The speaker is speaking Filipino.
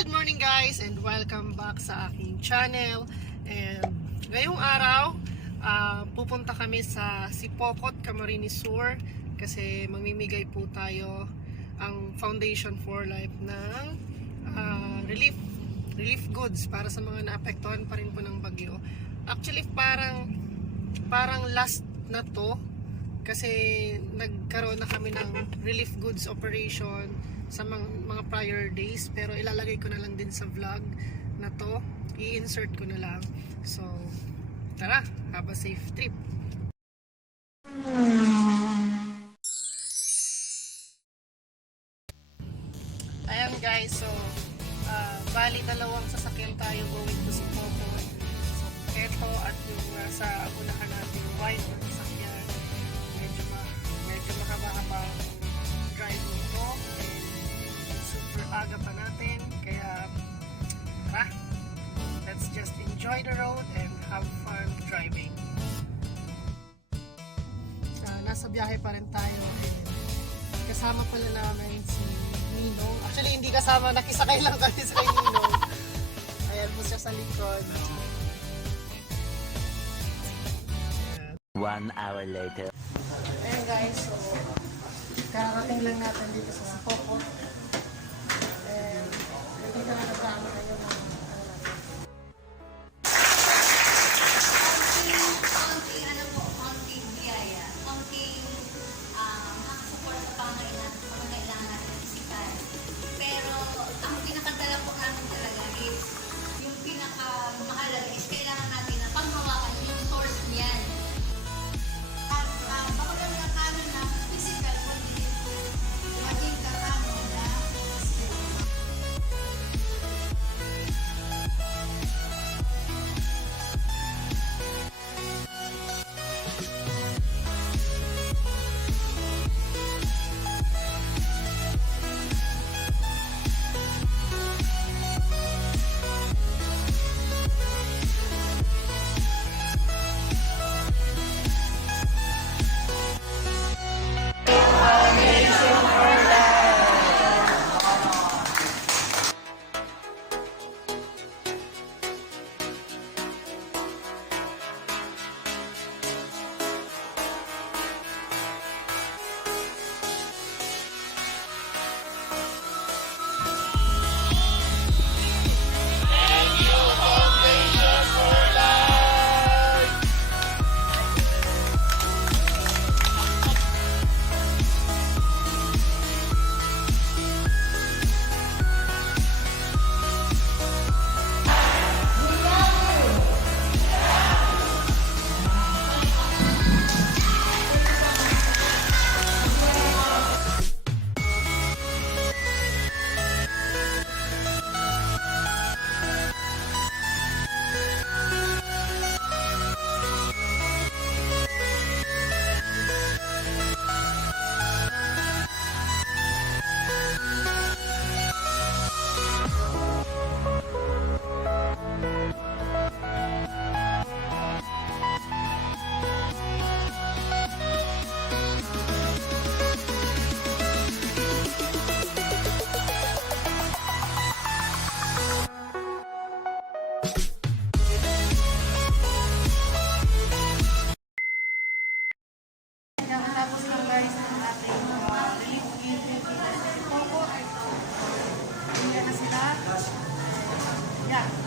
Good morning guys and welcome back sa aking channel. And ngayong araw, pupunta kami sa Sipocot, Camarines Sur kasi mamimigay po tayo ang Foundation for Life ng relief goods para sa mga naapektuhan pa rin po ng bagyo. Actually parang last na to kasi nagkaroon na kami ng relief goods operation sa mga prior days, pero ilalagay ko na lang din sa vlog na to, i-insert ko na lang. So tara, have a safe trip. Ayan guys, so bali dalawang sasakyan tayo going to Sipocot. So eto at yung nasa unahan natin yung white na sasakyan, medyo makababa drive nito. Super aga pa natin, kaya tara, let's just enjoy the road and have fun driving. Nasa biyahe pa rin tayo, kasama pala namin si Ninong. Actually hindi kasama, nakisakay lang kami sa kay Ninong. Ayan po siya sa likod. 1 hour later. Ayan guys, so karating lang natin dito sa Sipocot. Hindi ka nakasama kayo ng konting biyaya, konting makasupport sa pangangailangan natin physical. Pero ang pinakadala po namin talaga is yung pinakamahalaga is kailangan natin na panghawakan yung source niyan. At baka lang nakakaroon na physical, kundi maging kasama na tapos lang guys ang ating relief gift. Sipocot. Hindi na sila. Yeah.